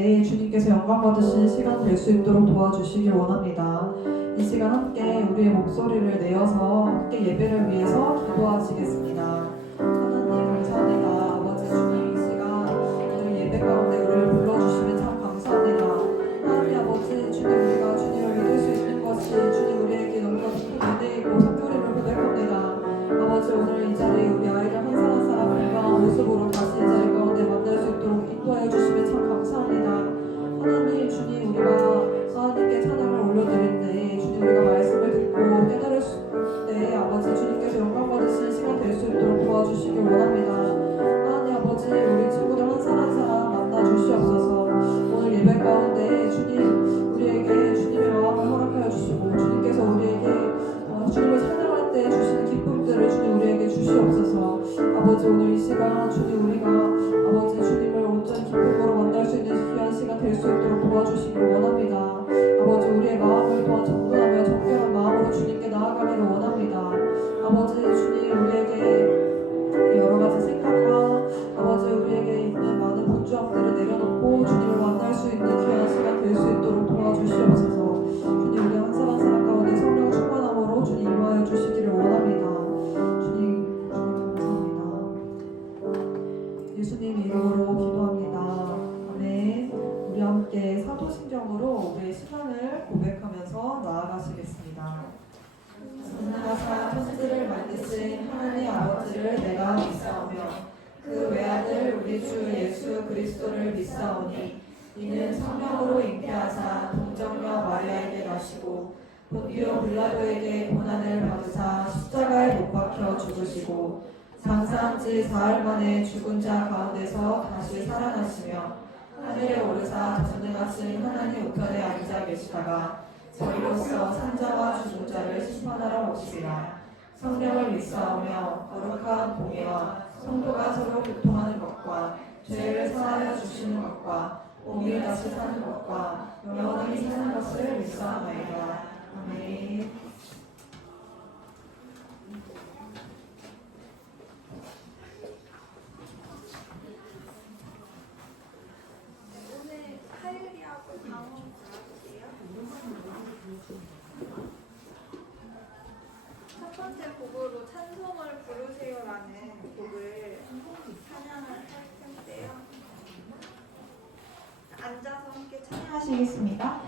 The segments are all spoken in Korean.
때에 주님께서 영광 받으신 시간 될 수 있도록 도와주시길 원합니다. 이 시간 함께 우리의 목소리를 내어서 함께 예배를 위해서 기도하시겠습니다. 하나님 감사합니다. 아버지 주님, 이 시간 오늘 예배 가운데 우리를 불러주시면 참 감사합니다. 하나님 아버지 주님, 우리가 주님을 믿을 수 있는 것이 주님 우리에게 너무나 깊은 은혜이고 선물임을 고백합니다. 아버지 오늘 이 자리에 우리 아이들 한 사람 한 사람 건강한 모습으로 다시 이 자리 가운데 만날 수 있도록 인도하여 주시면 참 감사합니다. 하나님 주님, 우리가 하나님께 찬양을 올려드릴 때 주님 우리가 말씀을 듣고 깨달을 때 아버지 주님께서 영광 받으시는 시간 될 수 있도록 도와주시길 원합니다. 하나님 아버지 우리 친구들 한 사람 한 사람 만나 주시옵소서. 오늘 예배 가운데 주님 우리에게 주님의 마음을 허락하여 주시고 주님께서 우리에게 주님을 찬양할 때 주시는 기쁨들을 주님 우리에게 주시옵소서. 아버지 오늘 이 시간 주님 우리가 아버지 주님을 온전히 기쁨으로 만날 수 있는 귀한 시간 될 수 있도록 도와주시길 원합니다. 아버지 우리의 마음을 또한 정돈하며 정결한 마음으로 주님께 나아가기를 원합니다. 아버지 주님 우리에게 여러 가지 생각과 아버지 우리에게 있는 많은 분주함들을 내려놓고 주님을 만날 수 있는 귀한 시간 될 수 있도록 도와주시옵소서. 주님 우리 한 사람 한 사람 가운데 성령 충만함으로 주님 임하여 주시기를 원합니다. 주님 감사합니다. 예수님 이름으로 기도합니다. 아멘. 우리 함께 사도신경으로 우리의 신앙을 고백하면서 나아가시겠습니다. 전능하사 천지를 만드신 하나님 아버지를 내가 믿사오며 그 외아들 우리 주 예수 그리스도를 믿사오니 이는 성령으로 잉태하사 동정녀 마리아에게 나시고 본디오 빌라도에게 고난을 받으사 십자가에 못 박혀 죽으시고 장사한 지 사흘 만에 죽은 자 가운데서 다시 살아나시며 하늘에 오르사 전능하신 하나님 우편에 앉아 계시다가 저희로서 산자와 죽은 자를 심판하러 오시리라. 성령을 믿사오며 거룩한 공예와 성도가 서로 교통하는 것과 죄를 사하여 주시는 것과 몸이 다시 사는 것과 영원히 사는 것을 믿사오나이다. 아멘. 오늘 하율이하고 강원 가주세요. 첫 번째 곡으로 찬송을 부르세요라는 곡을 찬양을 할 텐데요. 앉아서 함께 찬양하시겠습니다.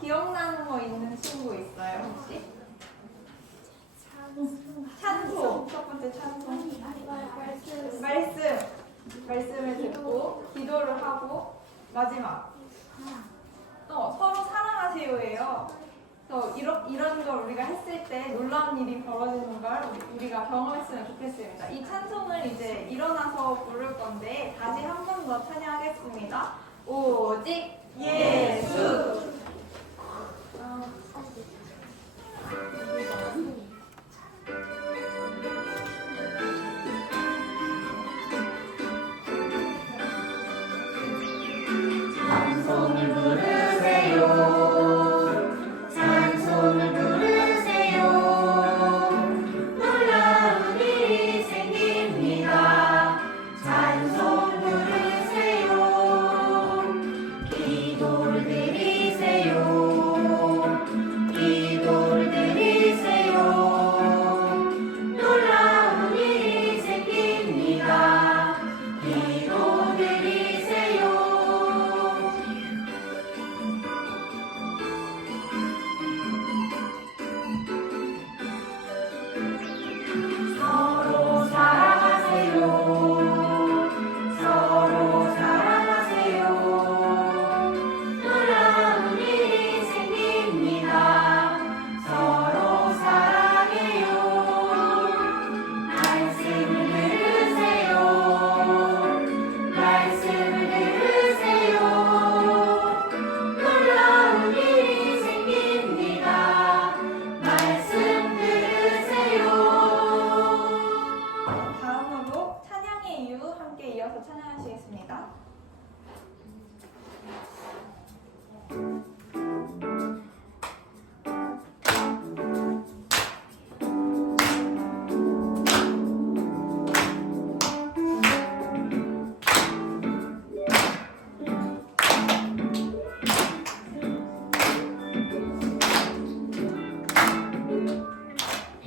기억나는 거 있는 친구 있어요 혹시? 찬송. 첫 번째 찬송. 말씀을 듣고 기도를 하고 마지막 또 서로 사랑하세요예요. 또 이런 걸 우리가 했을 때 놀라운 일이 벌어지는 걸 우리가 경험했으면 좋겠습니다. 이 찬송을 이제 일어나서 부를 건데 다시 한 번 더 찬양하겠습니다. 오직 예수. 찬송을 부르세요. 찬송을 부르세요. 서로 사랑하세요. 서로 사랑하세요. 놀라운 일이 생깁니다. 서로 사랑해요. 말씀을 들으세요. 말씀을 들으세요. 놀라운 일이 생깁니다. 말씀 들으세요. 다음으로 찬양의 이유 함께 이어서 찬양하시겠습니다.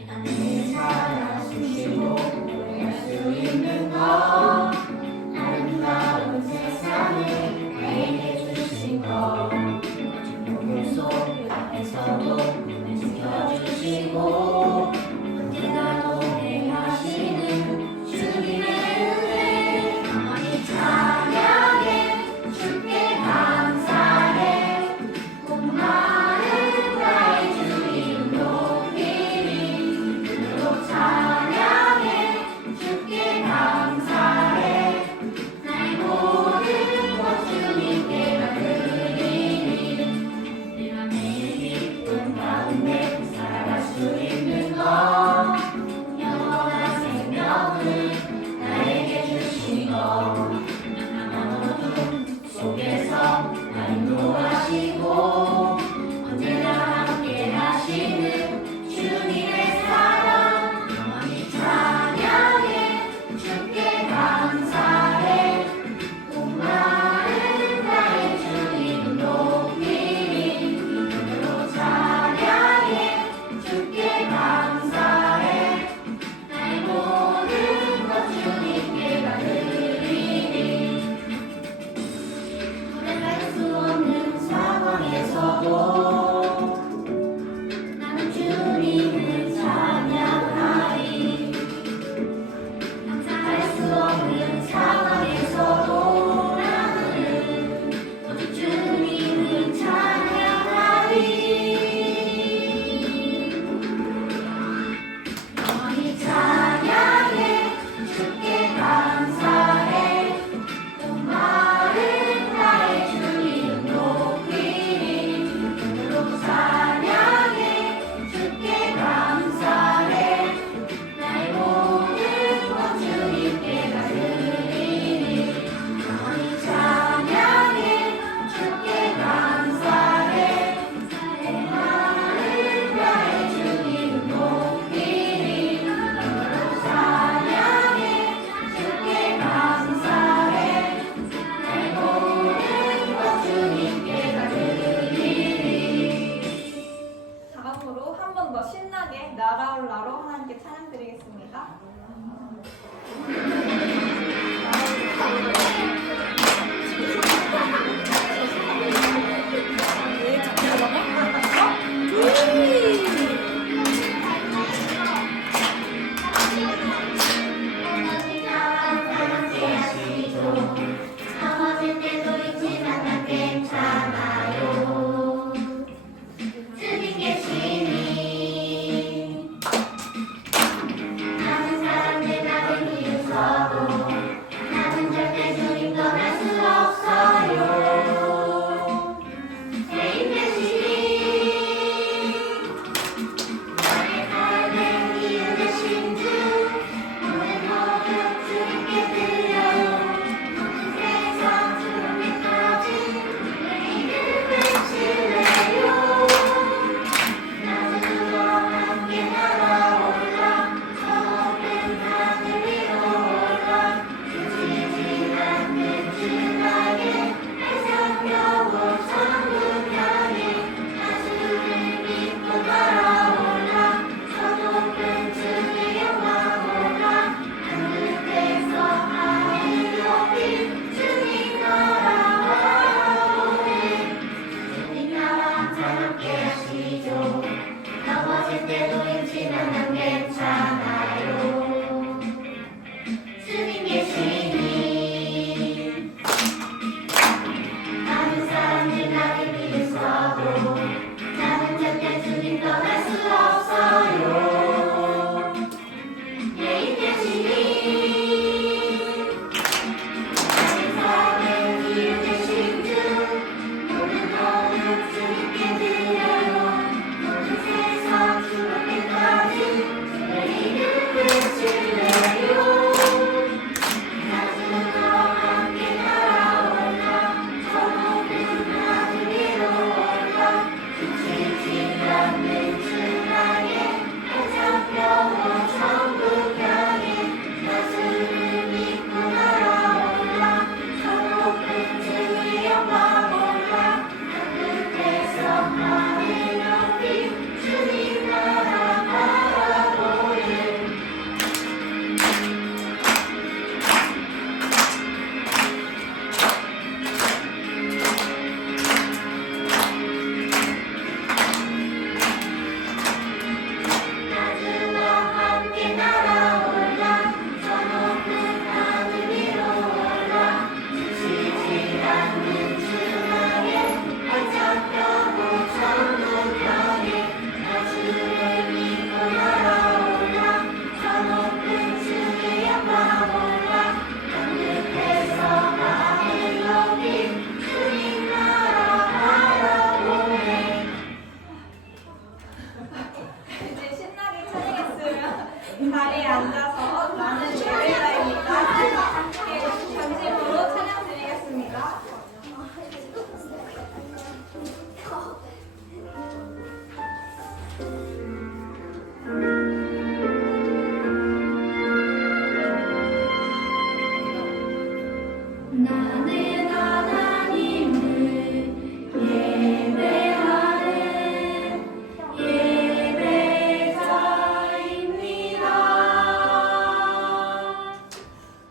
하나님을 살아주시고 할 수 있는 것 아름다운 세상을 나에게 주신 것 어둠 속에서도 꿈을 지켜주시고 언제나 동행하시는 주님의 은혜 영원히 찬양해 주께 감사해 온 마음 다해 주 이름 높이리 눈으로 찬양해 주께 감사해 나의 모든 것 주님께 드리리 내가 매일 기쁨 가운데 살아갈 수 있는 것 영원한 생명을 나에게 주신 것 어둠 속에서 날 인도하시고 언제나 함께 하시는 주님의 사랑 영원히 찬양해 주께 감사해 온 마음 다해 주 이름 높이리 눈으로 찬양해 주께 감사해 나의 모든 것 주님께 다 드리리 노래할 수 없는 상황에서도 나는 주님을 찬양하리 감사할 수 없는 상황에서도 나는 오직 주님을 찬양하리 영원히 찬양해 주께 감사해 온 마음 다해 주 이름 높이리 눈으로 찬양해 주께 감사해 나의 모든 것 주님께 다 드리리 영원히 찬양해 주께 감사해 온 마음 다해 주 이름 높이리 눈으로 찬양해 주께 감사해 나의 모든 것 주님께 다 드리리 다음으로 한 번 더 신나게 나라올라로 하나님께 찬양 드리겠습니다. 상황일 때도 있지만 난 괜찮아요 주님 계시니 나는 자리에 앉아서 나는 예배자입니다. 함께 전심으로 찬양 드리겠습니다. 나는 하나님을 예배하는 예배자입니다.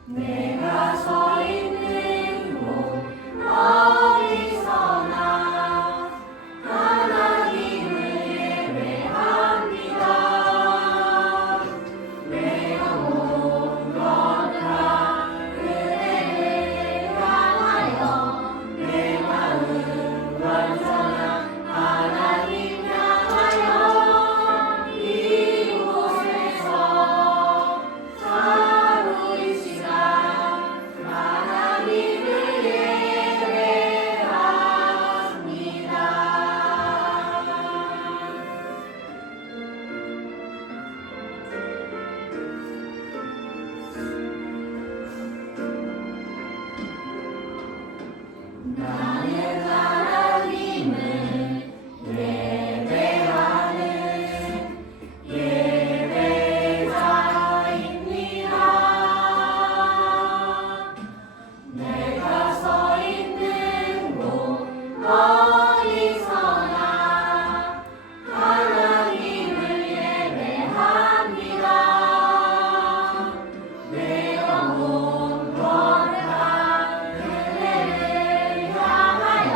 내가 서 있는 곳 어디서나 하나님을 예배합니다. 내가 온 것 다 그대를 향하여 내 마음 완전한 하나님 향하여 이곳에서 하루 이 시간 하나님을 예배합니다. 나는 하나님을 예배하는 예배자입니다. 내가 서 있는 곳 어디서나 하나님을 예배합니다. 내가 온 것 다 그대를 향하여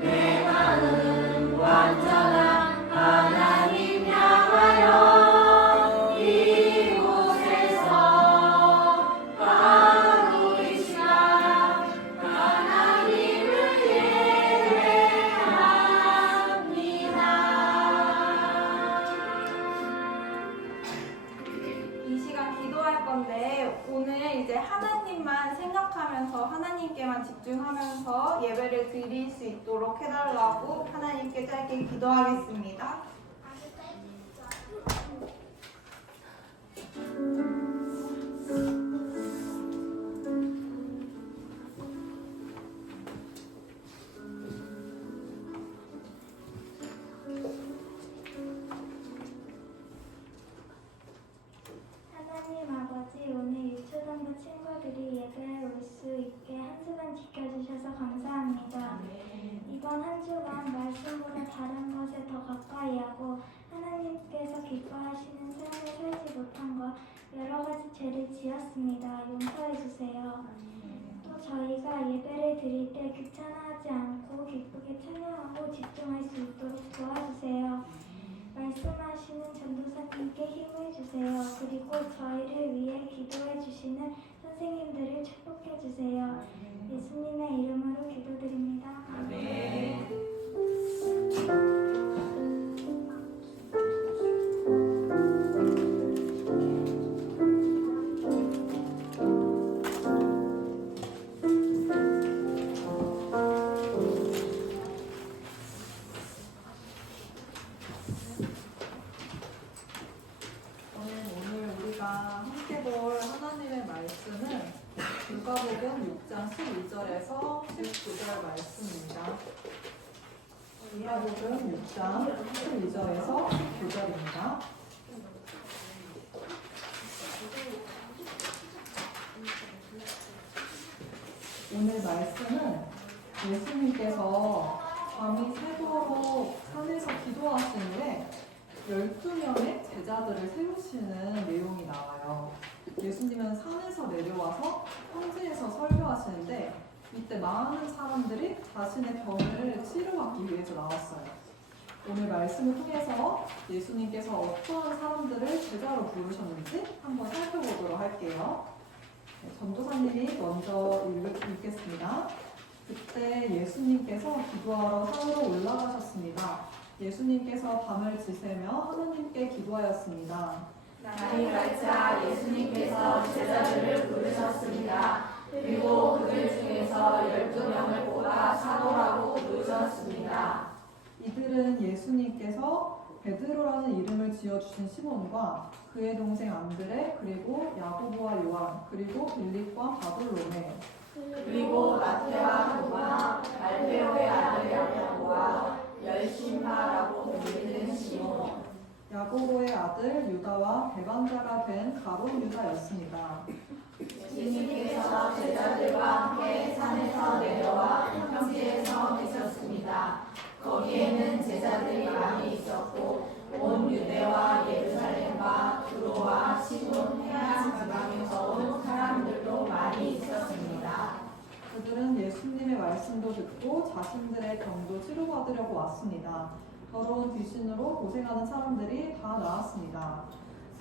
내 마음 완전한 하나님 향하여 이곳에서 하루 이 시간 하나님을 예배합니다. 이 시간 기도할 건데 오늘 이제 하나님만 생각하면서 하나님께만 집중하면서 예배를 드릴 수 있도록 해달라고 하나님께 짧게 기도하겠습니다. 하나님 아버지, 오늘 유초등부 친구들이 예배에 올 수 있게 한 주간 지켜주셔서 감사합니다. 이번 한 주간 말씀보다 다른 것에 더 가까이 하고 하나님께서 기뻐하시는 삶을 살지 못한 것 여러 가지 죄를 지었습니다. 용서해 주세요. 또 저희가 예배를 드릴 때 귀찮아하지 않고 기쁘게 찬양하고 집중할 수 있도록 도와주세요. 말씀하시는 전도사님께 힘을 주세요. 그리고 저희를 위해 기도해 주시는 선생님들을 축복해 주세요. 예수님의 이름으로 기도드립니다. 오늘 우리가 함께 볼 하나님의 말씀은 누가복음 6장 12절에서 19절 말씀입니다. 누가복음 6장 12절에서 19절입니다. 오늘 말씀은 예수님께서 밤이 새도록 산에서 기도하시는데 12명의 제자들을 세우시는 내용이 나와요. 예수님은 산에서 내려와서 평지에서 설교하시는데 이때 많은 사람들이 자신의 병을 치료하기 위해서 나왔어요. 오늘 말씀을 통해서 예수님께서 어떠한 사람들을 제자로 부르셨는지 한번 살펴보도록 할게요. 전도사님이 먼저 읽겠습니다. 그때 예수님께서 기도하러 산으로 올라가셨습니다. 예수님께서 밤을 지새며 하나님께 기도하였습니다. 나이가 차 예수님께서 제자들을 부르셨습니다. 그리고 그들 중에서 12명을 뽑아 사도라고 부르셨습니다. 이들은 예수님께서 베드로라는 이름을 지어주신 시몬과 그의 동생 안드레, 그리고 야고보와 요한, 그리고 빌립과 바돌로메, 그리고 마태와 도마, 알페오의 아들 야고보와 열심파라고 불리는 시몬, 야고보의 아들 유다와 배반자가 된 가룟 유다였습니다. 예수님께서 제자들과 함께 산에서 내려와 평지에서 계셨습니다. 거기에는 제자들이 많이 있었고 온 유대와 예루살렘과 두로와 시돈 해안 지방에서 온 사람들도 많이 있었습니다. 그들은 예수님의 말씀도 듣고 자신들의 병도 치료받으려고 왔습니다. 더러운 귀신으로 고생하는 사람들이 다 나왔습니다.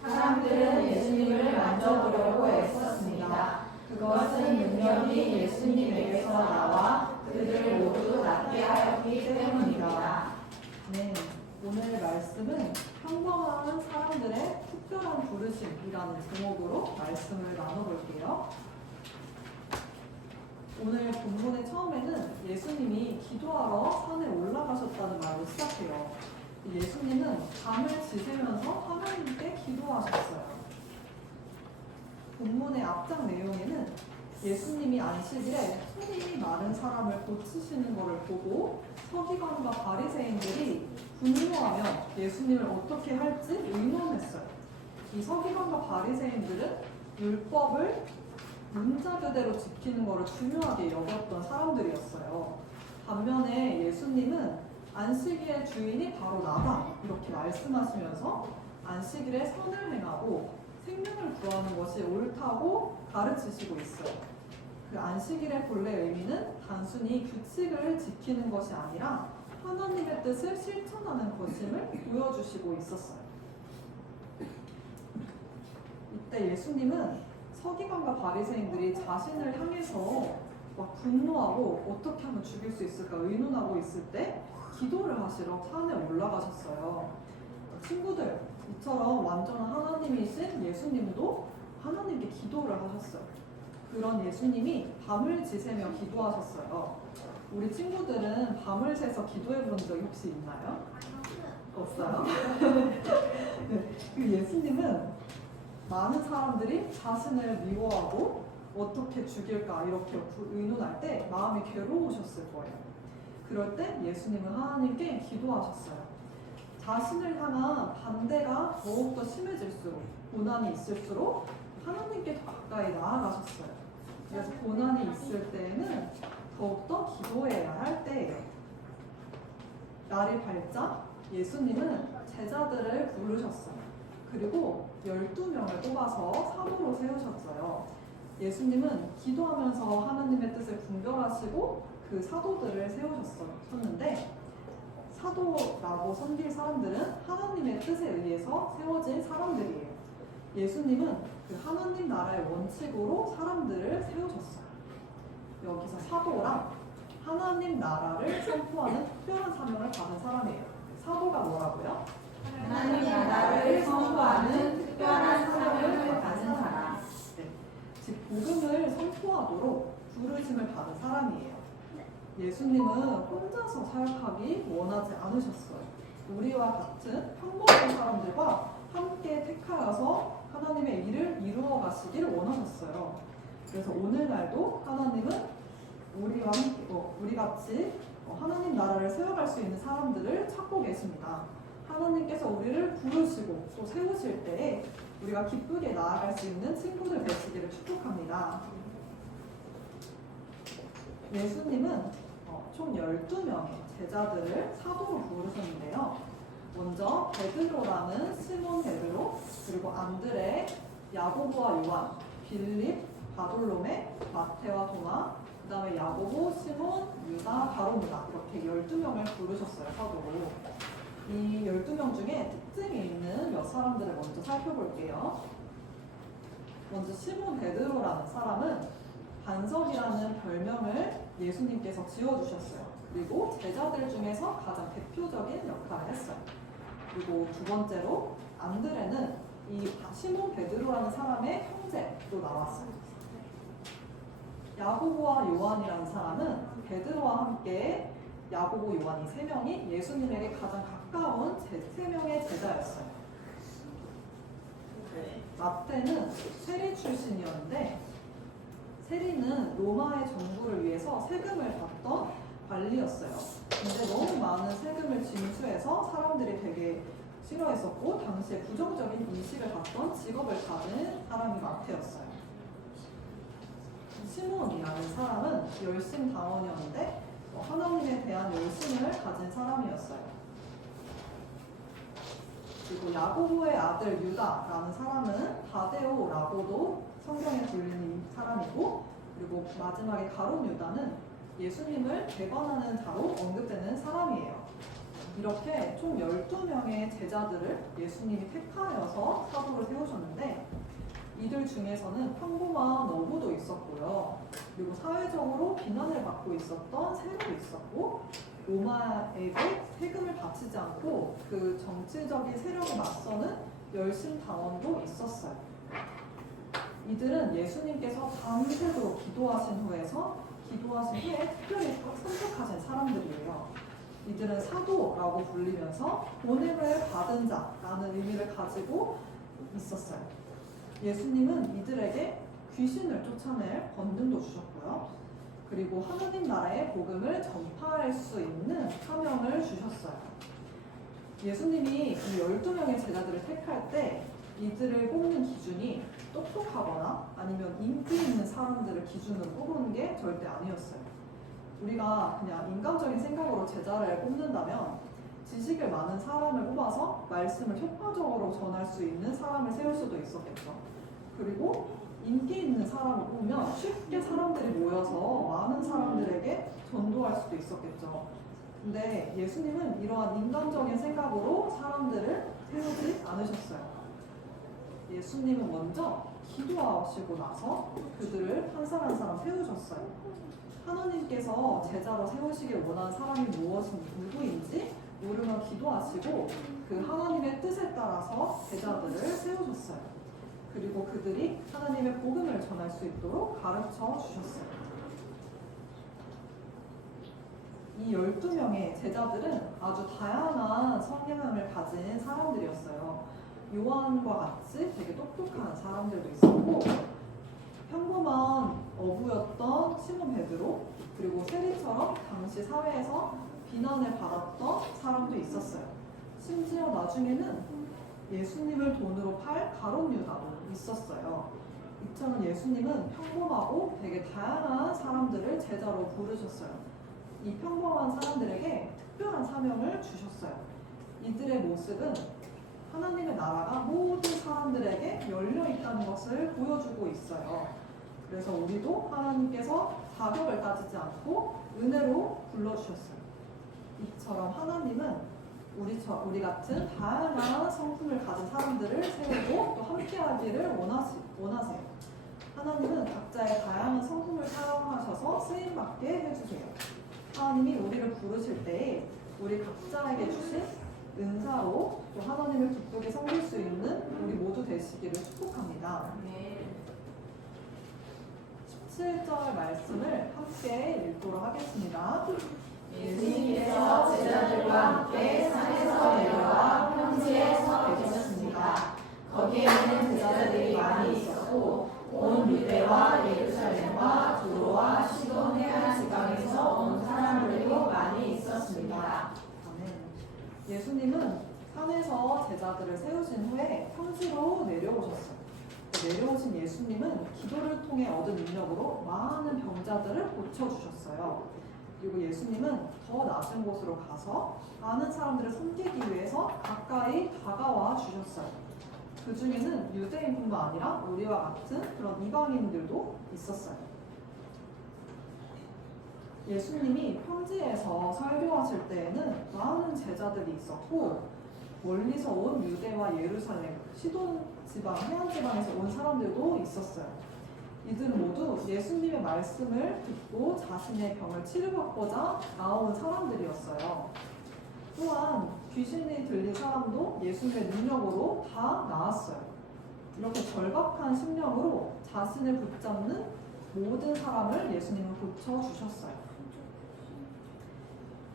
사람들은 예수님을 만져보려고 애썼습니다. 그것은 능력이 예수님에게서 나와 그들을 모두 낫게 하였기 때문입니다. 네, 오늘 말씀은 평범한 사람들의 특별한 부르심이라는 제목으로 말씀을 나눠볼게요. 오늘 본문의 처음에는 예수님이 기도하러 산에 올라가셨다는 말로 시작해요. 예수님은 밤을 지새면서 하나님께 기도하셨어요. 본문의 앞장 내용에는 예수님이 안식일에 손이 마른 사람을 고치시는 것을 보고 서기관과 바리새인들이 분노하며 예수님을 어떻게 할지 의논했어요. 이 서기관과 바리새인들은 율법을 문자 그대로 지키는 것을 중요하게 여겼던 사람들이었어요. 반면에 예수님은 안식일의 주인이 바로 나다 이렇게 말씀하시면서 안식일에 선을 행하고 생명을 구하는 것이 옳다고 가르치시고 있어요. 그 안식일의 본래 의미는 단순히 규칙을 지키는 것이 아니라 하나님의 뜻을 실천하는 것임을 보여주시고 있었어요. 이때 예수님은 서기관과 바리새인들이 자신을 향해서 막 분노하고 어떻게 하면 죽일 수 있을까 의논하고 있을 때 기도를 하시러 산에 올라가셨어요. 친구들, 이처럼 완전한 하나님이신 예수님도 하나님께 기도를 하셨어요. 그런 예수님이 밤을 지새며 기도하셨어요. 우리 친구들은 밤을 새서 기도해 본 적이 혹시 있나요? 없어요? 네, 그 예수님은 많은 사람들이 자신을 미워하고 어떻게 죽일까 이렇게 의논할 때 마음이 괴로우셨을 거예요. 그럴 때 예수님은 하나님께 기도하셨어요. 자신을 향한 반대가 더욱더 심해질수록 고난이 있을수록 하나님께 더 가까이 나아가셨어요. 그래서 고난이 있을 때에는 더욱더 기도해야 할 때예요. 날이 밝자 예수님은 제자들을 부르셨어요. 그리고 12명을 뽑아서 사도로 세우셨어요. 예수님은 기도하면서 하나님의 뜻을 분별하시고 그 사도들을 세우셨었는데 사도라고 섬길 사람들은 하나님의 뜻에 의해서 세워진 사람들이에요. 예수님은 그 하나님 나라의 원칙으로 사람들을 세우셨어요. 여기서 사도랑 하나님 나라를 선포하는 특별한 사명을 받은 사람이에요. 사도가 뭐라고요? 하나님 나라를 선포하는 특별한 사명을 받은 사람. 네, 즉 복음을 선포하도록 부르심을 받은 사람이에요. 예수님은 혼자서 사역하기 원하지 않으셨어요. 우리와 같은 평범한 사람들과 함께 택하여서 하나님의 일을 이루어 가시길 원하셨어요. 그래서 오늘날도 하나님은 우리와 함께, 우리 같이 하나님 나라를 세워갈 수 있는 사람들을 찾고 계십니다. 하나님께서 우리를 부르시고 또 세우실 때에 우리가 기쁘게 나아갈 수 있는 친구들 되시기를 축복합니다. 예수님은 총 12명의 제자들을 사도로 부르셨는데요. 먼저 베드로라는 시몬 베드로, 그리고 안드레, 야고보와 요한, 빌립, 바돌로메, 마태와 도마, 그 다음에 야고보, 시몬, 유다, 바로무다 이렇게 12명을 부르셨어요. 사도로. 이 12명 중에 특징이 있는 몇 사람들을 먼저 살펴볼게요. 먼저 시몬 베드로라는 사람은 반석이라는 별명을 예수님께서 지어주셨어요. 그리고 제자들 중에서 가장 대표적인 역할을 했어요. 그리고 두 번째로 안드레는 이 시몬 베드로라는 사람의 형제로 나왔어요. 야고보와 요한이라는 사람은 베드로와 함께 야고보, 요한이 세 명이 예수님에게 가장 가까운 세 명의 제자였어요. 마태는 세리 출신이었는데 세리는 로마의 정부를 위해서 세금을 받던 관리였어요. 근데 너무 많은 세금을 징수해서 사람들이 되게 싫어했었고 당시에 부정적인 인식을 받던 직업을 가진 사람이 마태였어요. 시몬이라는 사람은 열심당원이었는데 하나님에 대한 열심을 가진 사람이었어요. 그리고 야고보의 아들 유다라는 사람은 다데오라고도 성경에 불리는 사람이고, 그리고 마지막에 가룟 유다는 예수님을 배반하는 자로 언급되는 사람이에요. 이렇게 총 12명의 제자들을 예수님이 택하여서 사도로 세우셨는데 이들 중에서는 평범한 어부도 있었고요. 그리고 사회적으로 비난을 받고 있었던 세리도 있었고, 로마에게 세금을 바치지 않고 그 정치적인 세력에 맞서는 열심당원도 있었어요. 이들은 예수님께서 밤새도록 기도하신 후에 특별히 선택하신 사람들이에요. 이들은 사도라고 불리면서 보냄을 받은 자라는 의미를 가지고 있었어요. 예수님은 이들에게 귀신을 쫓아낼 권능도 주셨고요. 그리고 하나님 나라의 복음을 전파할 수 있는 사명을 주셨어요. 예수님이 이 12명의 제자들을 택할 때 이들을 뽑는 기준이 똑똑하거나 아니면 인기 있는 사람들을 기준으로 뽑는 게 절대 아니었어요. 우리가 그냥 인간적인 생각으로 제자를 뽑는다면 지식을 많은 사람을 뽑아서 말씀을 효과적으로 전할 수 있는 사람을 세울 수도 있었겠죠. 그리고 인기 있는 사람을 뽑으면 쉽게 사람들이 모여서 많은 사람들에게 전도할 수도 있었겠죠. 근데 예수님은 이러한 인간적인 생각으로 사람들을 세우지 않으셨어요. 예수님은 먼저 기도하시고 나서 그들을 한 사람 한 사람 세우셨어요. 하나님께서 제자로 세우시길 원하는 사람이 누구인지 물으며 기도하시고 그 하나님의 뜻에 따라서 제자들을 세우셨어요. 그리고 그들이 하나님의 복음을 전할 수 있도록 가르쳐 주셨어요. 이 12명의 제자들은 아주 다양한 성향을 가진 사람들이었어요. 요한과 같이 되게 똑똑한 사람들도 있었고, 평범한 어부였던 시몬 베드로, 그리고 세리처럼 당시 사회에서 비난을 받았던 사람도 있었어요. 심지어 나중에는 예수님을 돈으로 팔 가룟 유다도 있었어요. 이처럼 예수님은 평범하고 되게 다양한 사람들을 제자로 부르셨어요. 이 평범한 사람들에게 특별한 사명을 주셨어요. 이들의 모습은 하나님의 나라가 모든 사람들에게 열려 있다는 것을 보여주고 있어요. 그래서 우리도 하나님께서 자격을 따지지 않고 은혜로 불러주셨어요. 이처럼 하나님은 우리 같은 다양한 성품을 가진 사람들을 세우고 또 함께하기를 원하세요. 하나님은 각자의 다양한 성품을 사용하셔서 쓰임받게 해주세요. 하나님이 우리를 부르실 때에 우리 각자에게 주신 은사로 또 하나님을 기쁘게 섬길 수 있는 우리 모두 되시기를 축복합니다. 17절 말씀을 함께 읽도록 하겠습니다. 예수님께서 제자들과 함께 산에서 내려와 평지에 서 계셨습니다. 거기에는 제자들이 많이 있었고 온 유대와 예루살렘과 두로와 시돈 해안 지방에서 온 사람들도 많이 있었습니다. 아멘. 예수님은 산에서 제자들을 세우신 후에 평지로 내려오셨어요. 내려오신 예수님은 기도를 통해 얻은 능력으로 많은 병자들을 고쳐주셨어요. 그리고 예수님은 더 낮은 곳으로 가서 많은 사람들을 섬기기 위해서 가까이 다가와 주셨어요. 그 중에는 유대인뿐만 아니라 우리와 같은 그런 이방인들도 있었어요. 예수님이 평지에서 설교하실 때에는 많은 제자들이 있었고, 멀리서 온 유대와 예루살렘, 시돈 지방, 해안 지방에서 온 사람들도 있었어요. 이들은 모두 예수님의 말씀을 듣고 자신의 병을 치료받고자 나온 사람들이었어요. 또한 귀신이 들린 사람도 예수님의 능력으로 다 나았어요. 이렇게 절박한 심령으로 자신을 붙잡는 모든 사람을 예수님은 고쳐주셨어요.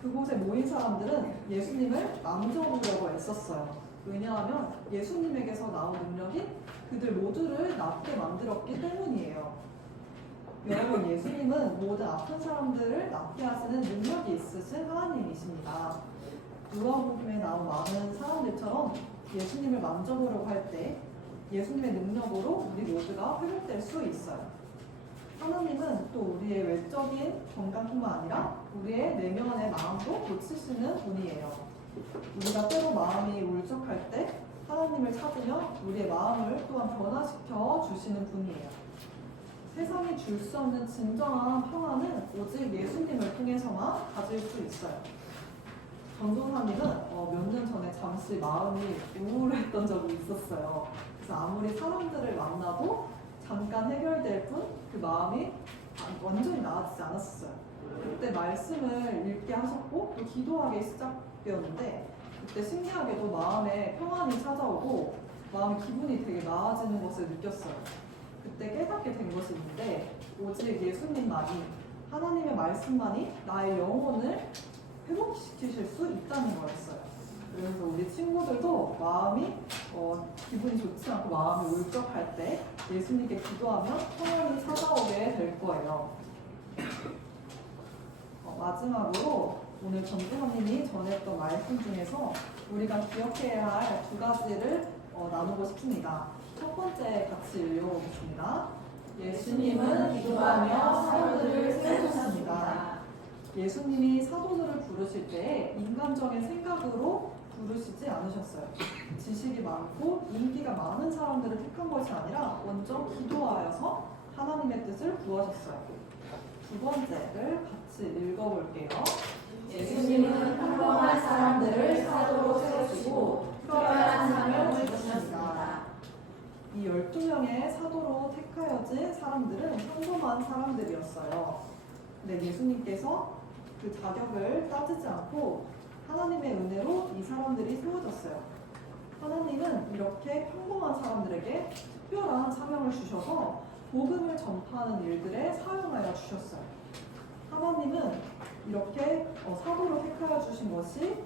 그곳에 모인 사람들은 예수님을 남겨보려고 애썼어요. 왜냐하면 예수님에게서 나온 능력이 그들 모두를 낫게 만들었기 때문이에요. 여러분, 예수님은 모든 아픈 사람들을 낫게 하시는 능력이 있으신 하나님이십니다. 누가복음에 나온 많은 사람들처럼 예수님을 만져보려고 할 때 예수님의 능력으로 우리 모두가 회복될 수 있어요. 하나님은 또 우리의 외적인 건강뿐만 아니라 우리의 내면의 마음도 고치시는 분이에요. 우리가 때로 마음이 울적할 때 하나님을 찾으며 우리의 마음을 또한 변화시켜 주시는 분이에요. 세상이 줄 수 없는 진정한 평안은 오직 예수님을 통해서만 가질 수 있어요. 전도사님은 몇 년 전에 잠시 마음이 우울했던 적이 있었어요. 그래서 아무리 사람들을 만나도 잠깐 해결될 뿐 그 마음이 완전히 나아지지 않았어요. 그때 말씀을 읽게 하셨고 또 기도하기 시작되었는데 그때 신기하게도 마음에 평안이 찾아오고 마음의 기분이 되게 나아지는 것을 느꼈어요. 그때 깨닫게 된 것이 있는데 오직 예수님만이, 하나님의 말씀만이 나의 영혼을 회복시키실 수 있다는 거였어요. 그래서 우리 친구들도 마음이 기분이 좋지 않고 마음이 울적할 때 예수님께 기도하면 평안이 찾아오게 될 거예요. 마지막으로 오늘 전도사님이 전했던 말씀 중에서 우리가 기억해야 할 두 가지를 나누고 싶습니다. 첫 번째 같이 읽어보겠습니다. 예수님은 기도하며 사도들을 세우셨습니다. 예수님이 사도들을 부르실 때 인간적인 생각으로 부르시지 않으셨어요. 지식이 많고 인기가 많은 사람들을 택한 것이 아니라 먼저 기도하여서 하나님의 뜻을 구하셨어요. 두 번째를 같이 읽어볼게요. 예수님은 평범한 사람들을 사도로 세우시고 특별한 상을 주셨습니다. 이 12명의 사도로 택하여진 사람들은 평범한 사람들이었어요. 근데 예수님께서 그 자격을 따지지 않고 하나님의 은혜로 이 사람들이 세워졌어요. 하나님은 이렇게 평범한 사람들에게 특별한 사명을 주셔서 복음을 전파하는 일들에 사용하여 주셨어요. 하나님은 이렇게 사도로 택하여 주신 것이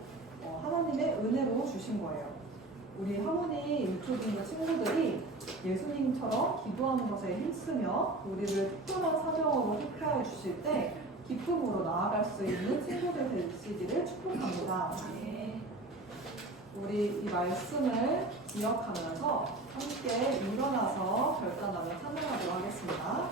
하나님의 은혜로 주신 거예요. 우리 하모니 유초등부 친구들이 예수님처럼 기도하는 것에 힘쓰며 우리를 특별한 사명으로 택하여 주실 때 기쁨으로 나아갈 수 있는 친구들 되시기를 축복합니다. 우리 이 말씀을 기억하면서 함께 일어나서 결단하며 찬양하도록 하겠습니다.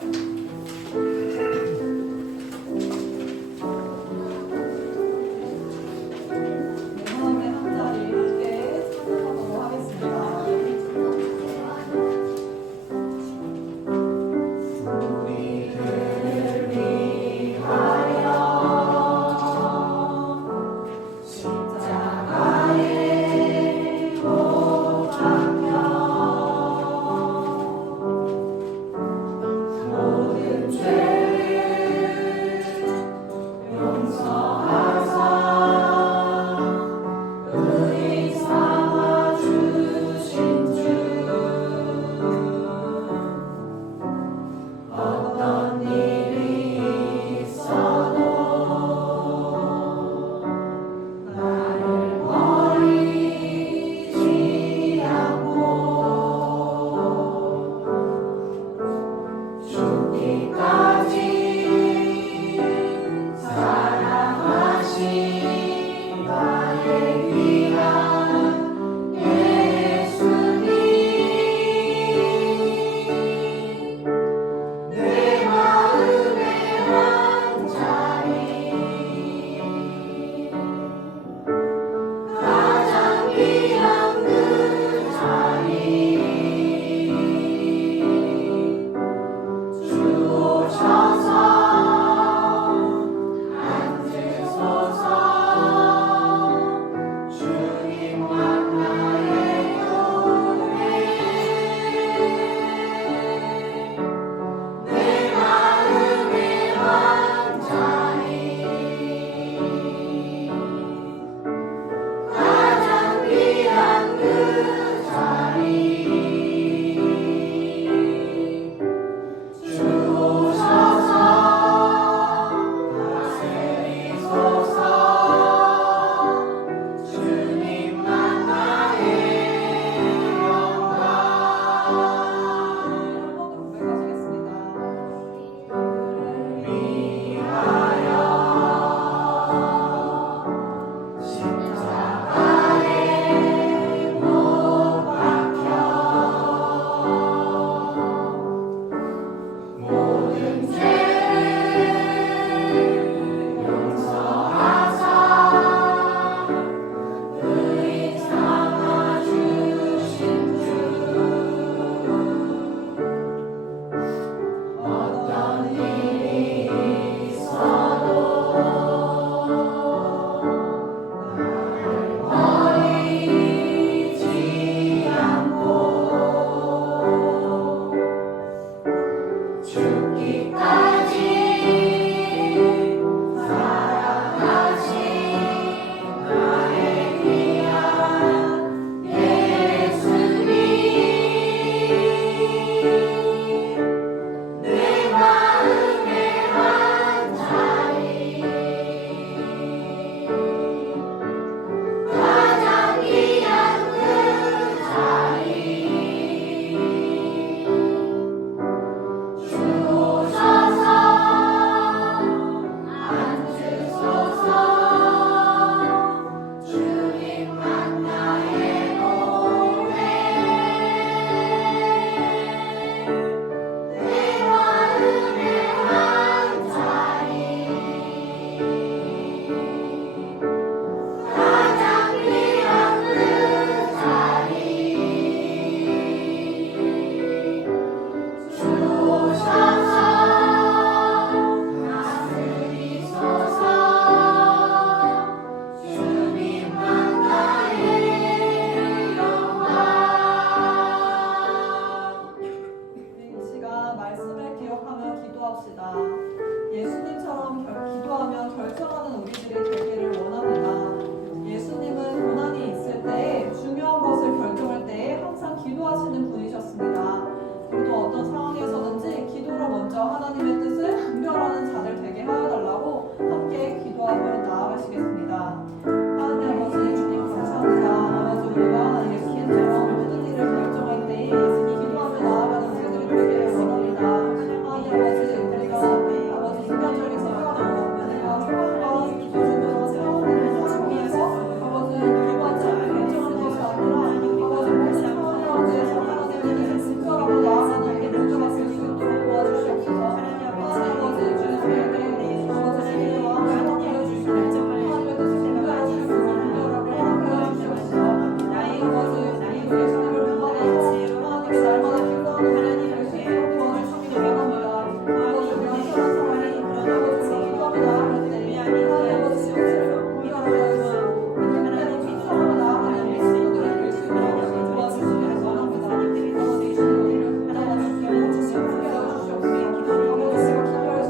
우리를 될수 있도록 도와주시기를 원합니다. 아버지 우리가 사랑하는 사람이 아버지 기도하며 나아갈 때 하나님 아버지 영세를 공유하여 주시고 하나님 사랑을 나아가는 우리 친구들이 될 수 있도록 도와주시기를 원합니다. 아버지 주님 우리를 붙잡아주시고 지시하게 하여주시옵소서. 아버지가 기도할 수 있는 기도하게 하여주시옵소서. 하나님 아버지 우리를 기도할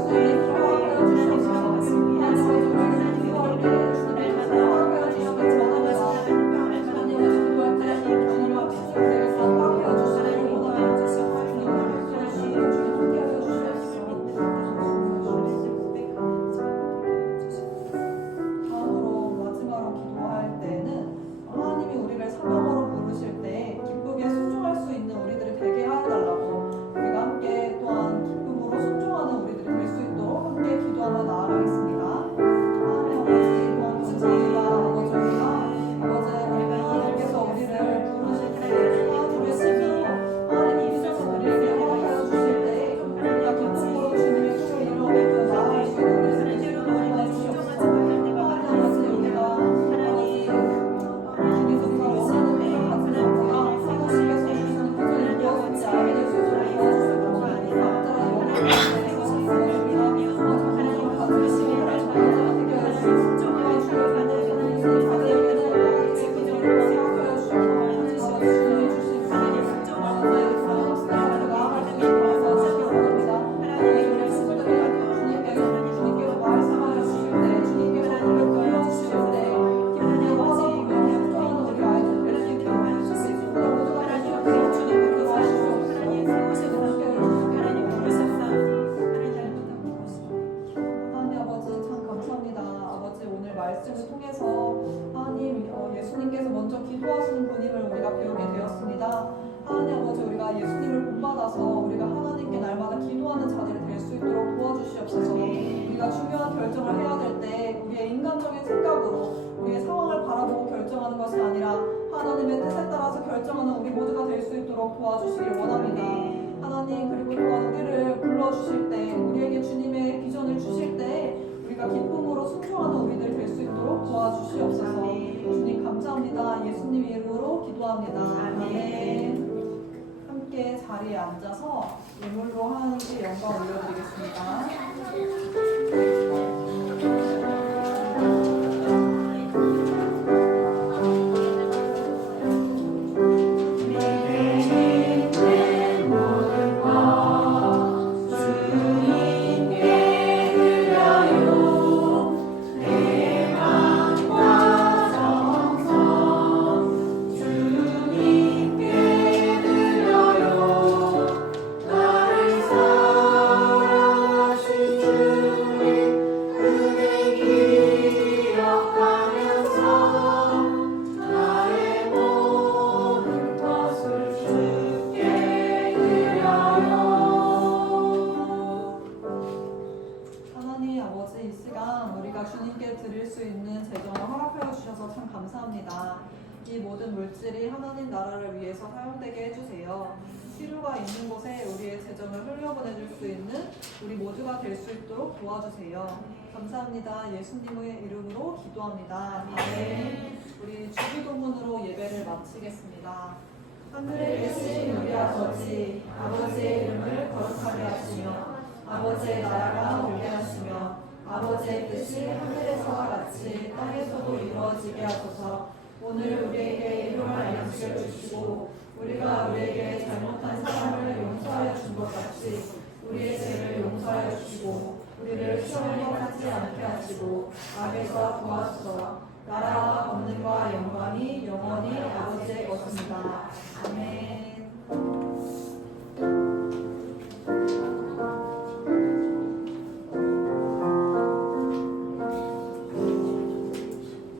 때 주님의 사랑을 하여주시기를 원합니다. 하나님 아버지 기도할 때 주님 앞에 내가 사랑하게 하여주시기를 원합니다. 다음으로 마지막으로 기도할 때는 하나님이 우리를 사명으로 부르실 때 기쁘게 순종할 수 있는 우리들이 되게 하여달라고 우리가 함께 또한 기쁨으로 순종하는 우리들이 될 수 있도록 함께 기도하며 나아가겠습니다. 하나님 아버지 또한 감사합니다. 아버지 하나님께서 우리를 부르실 때 하나님의 심히 하나님이 비전을 우리에게 허락하여 주실 때 우리가 기쁨으로 주님의 뜻을 이루어내고 나아갈 수 있는 우리들을 도와주시옵소서. 하나님 아버지 우리가 주님께서 원하는 것을 받으려고 사모식에서 주시는 뜻을 이루어지지 않게 될 수 있도록 도와주시고 각자의 영혼을 내가 하나님 받으시기를 자유자가 되게 하시고 주님의 자녀에게는 기도를 생각하여 주시고 주님이 주신 하나님의 나아갈 수 있도록 도와주시기 원합니다. 우리 친구들이 주님께서 말씀하여 주실 때 주님께서 우리를 불러주실 때 기쁨으로 하나님을 순종하는 우리 아이들 될 수 있도록 우리 모두가 될 수 있도록 주님께 도와주시옵소서. 하나님 아버지 참 감사합니다. 아버지 오늘 말씀을 통해서 하나님 예수님께서 먼저 기도하시는 분임을 우리가 배우게 되었습니다. 하나님 아버지 우리가 예수님을 본받아서 우리가 하나님께 날마다 기도하는 자들이 될 수 있도록 도와주시옵소서. 우리가 중요한 결정을 해야 될 때 우리의 인간적인 생각으로 우리의 상황을 바라보고 결정하는 것이 아니라 하나님의 뜻에 따라서 결정하는 우리 모두가 될 수 있도록 도와주시길 원합니다. 하나님 그리고 또한 우리를 불러주실 때 우리에게 주님의 비전을 주실 때 우리가 기쁨으로 순종하는 우리들 될 수 있도록 도와주시옵소서. 주님 감사합니다. 예수님 이름으로 기도합니다. 아멘. 함께 자리에 앉아서 예물로 하나님께 영광 올려드리겠습니다. 하나님 아버지 이 시간 우리가 주님께 드릴 수 있는 재정을 허락하여 주셔서 참 감사합니다. 이 모든 물질이 하나님 나라를 위해서 사용되게 해주세요. 필요가 있는 곳에 우리의 재정을 흘려보내줄 수 있는 우리 모두가 될 수 있도록 도와주세요. 감사합니다. 예수님의 이름으로 기도합니다. 아멘. 우리 주기도문으로 예배를 마치겠습니다. 하늘에 계신 우리 아버지, 아버지의 이름을 거룩하게 하시며 아버지의 나라가 오게 하시며 아버지의 뜻이 하늘에서와 같이 땅에서도 이루어지게 하소서. 오늘 우리에게 일용할 양식을 주시고 우리가 우리에게 잘못한 사람을 용서하여 준 것 같이 우리의 죄를 용서하여 주시고 우리를 시험에 하지 않게 하시고 악에서 구하소서. 나라와 권능과 영광이 영원히 아버지의 것입니다. 아멘.